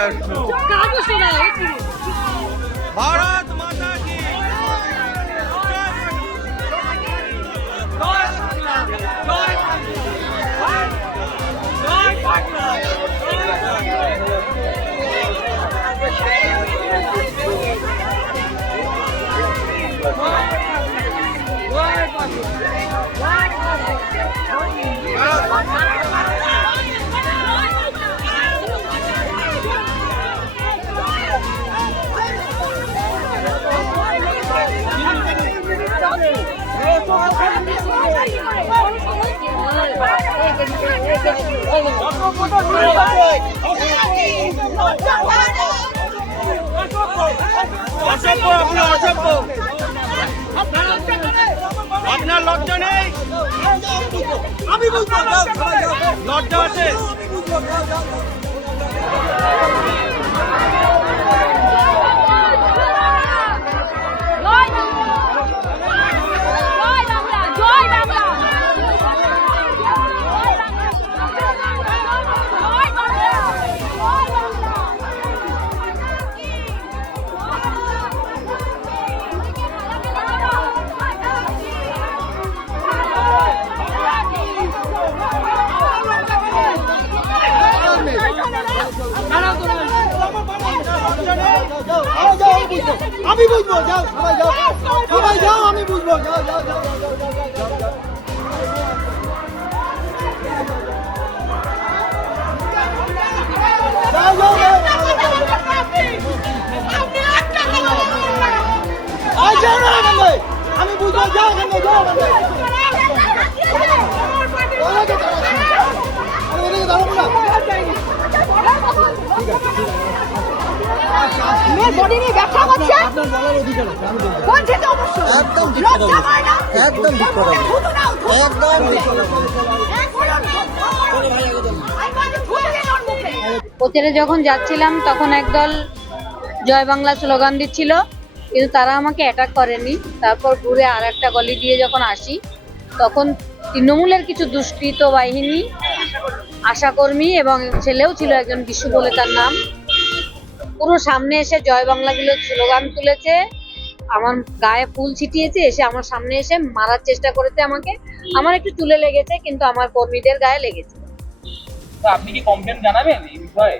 ব্যর্থ। ভারত মাতা কি আপনার লজ্জা নেই? আমি বুঝবো লজ্জা আছে? আমি বুঝবো, যাও সবাই যাও, সবাই যাও, আমি বুঝবো, যাও যাও যাও যাও যাও যাও যাও। আমি বুঝবো, যাও এখানে, যাও এখানে। মেয়ের বডি নিয়ে ব্যবসা করছে, আপনার বলার অধিকার আছে, আমি বলবো। বলছে তো অবশ্যই। একদম ঠিক কথা লজ্জা পায় না? বলছেন, একদম ঠিক কথা বলছেন, থুতু নাও, থুতু। একদম ঠিক কথা বলছেন। আমি বলছি থুতু দিয়ে ওর মুখে। প্রচারে যখন যাচ্ছিলাম তখন একদল জয় বাংলা স্লোগান দিচ্ছিল, কিন্তু তারা আমাকে অ্যাটাক করেনি। তারপর ঘুরে আর একটা গলি দিয়ে যখন আসি তখন তৃণমূলের কিছু দুষ্কৃত বাহিনী, আশাকর্মী এবং ছেলেও ছিল একজন, বিশু বলে তার নাম, পুরো সামনে এসে জয় বাংলাগুলো স্লোগান তুলেছে, আমার গায়ে ফুল ছিটিয়েছে, এসে আমার সামনে এসে মারার চেষ্টা করেছে আমাকে। আমার একটু চুলে লেগেছে, কিন্তু আমার কর্মীদের গায়ে লেগেছে। আপনি কি কমপ্লেন জানাবেন এই বিষয়ে?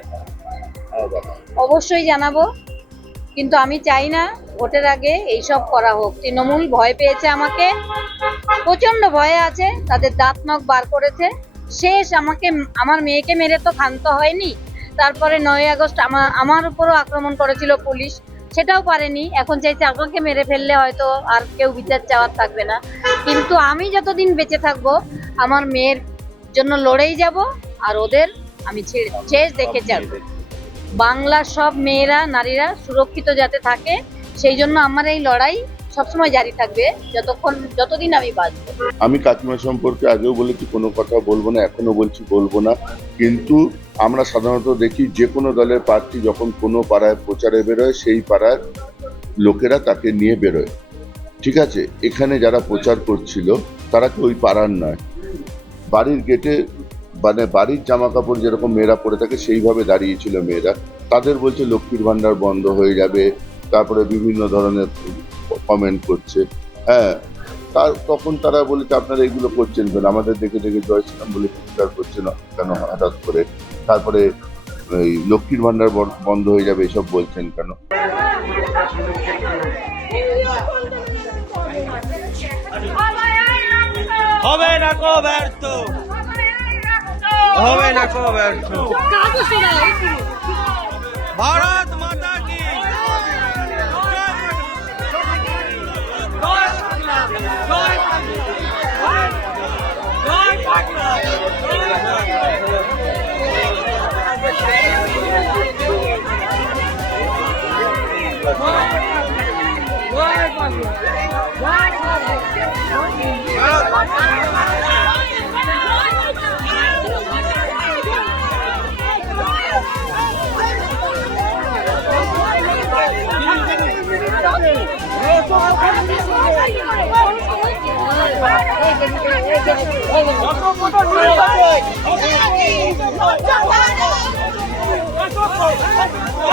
অবশ্যই জানাবো, কিন্তু আমি চাই না ভোটের আগে এইসব করা হোক। তৃণমূল ভয় পেয়েছে আমাকে, প্রচন্ড ভয়ে আছে, তাদের দাঁত নখ বার করেছে। শেষ আমাকে, আমার মেয়েকে মেরে তো ক্ষান্ত হয়নি, তারপরে 9ই আগস্ট আমার উপরও আক্রমণ করেছিল পুলিশ, সেটাও পারেনি। এখন চাইছে আমাকে মেরে ফেললে হয়তো আর কেউ বিচার চাওয়ার থাকবে না। কিন্তু আমি যতদিন বেঁচে থাকবো আমার মেয়ের জন্য লড়েই যাব, আর ওদের আমি শেষ দেখে যাব। বাংলার সব মেয়েরা, নারীরা সুরক্ষিত যাতে থাকে, সেই জন্য আমার এই লড়াই সবসময় জারি থাকবে, যতদিন আমি বাঁচবো। আমি কাকিমা সম্পর্কে আগেও বলেছি, কোনো কথা বলবো না, এখনো বলছি বলবো না। কিন্তু আমরা সাধারণত দেখি যে কোনো দলের প্রার্থী যখন কোনো পাড়ায় প্রচারে বেরোয়, সেই পাড়ার লোকেরা তাকে নিয়ে বেরোয়। ঠিক আছে, এখানে যারা প্রচার করছিল তারা কি ওই পাড়ার নয়, বাড়ির গেটে, মানে বাড়ির জামা কাপড় যেরকম মেয়েরা পরে থাকে সেইভাবে দাঁড়িয়েছিল মেয়েরা। তাদের বলছে লক্ষ্মীর ভান্ডার বন্ধ হয়ে যাবে, তারপরে বিভিন্ন ধরনের কমেন্ট করছে। হ্যাঁ, তখন তারা বলেছে আপনারা এগুলো করছেন কেন, আমাদের দেখে দেখে জয়শ্রীরাম বলে চিৎকার করছে না কেন হঠাৎ করে, তারপরে এই লক্ষ্মীর ভান্ডার বন্ধ হয়ে যাবে এসব বলছেন কেন। হবে না কো ব্যর্থ, হবে না কো ব্যর্থ। ভারত মাতা কি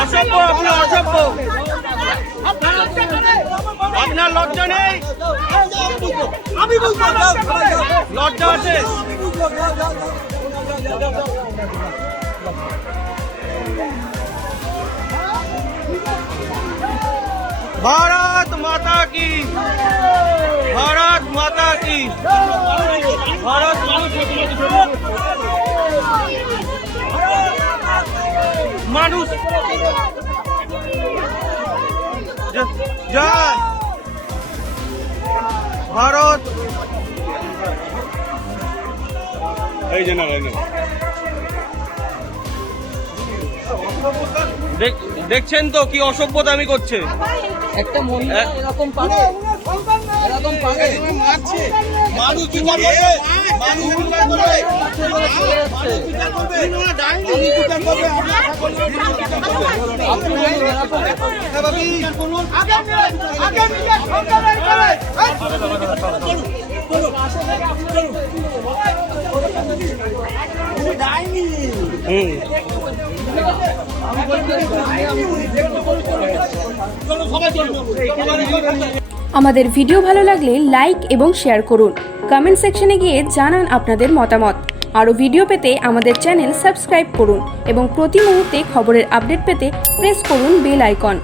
অসভ্য আপনি অসভ্য আপনার লজ্জা নেই আমি বুঝবো যাও সবাই যাও লজ্জা আছে আমি বুঝবো যাও যাও যাও भारत माता की भारत माता की भारत মানুষ জয় ভারত এই যে না দেখছেন তো কি অসভ্যতামি করছে একটা মহিলা এরকম পারে এরকম পারে মারছে মানুষ বিচার করবে মানুষ বিচার করবে মানুষ বিচার করবে ডাইনি বিচার করবে আপনি বলুন আগে নিজে সংগ্রাম করে ডাইনি আমাদের ভিডিও ভালো লাগলে লাইক এবং শেয়ার করুন। কমেন্ট সেকশনে গিয়ে জানান আপনাদের মতামত। আরও ভিডিও পেতে আমাদের চ্যানেল সাবস্ক্রাইব করুন এবং প্রতি মুহূর্তে খবরের আপডেট পেতে প্রেস করুন বেল আইকন।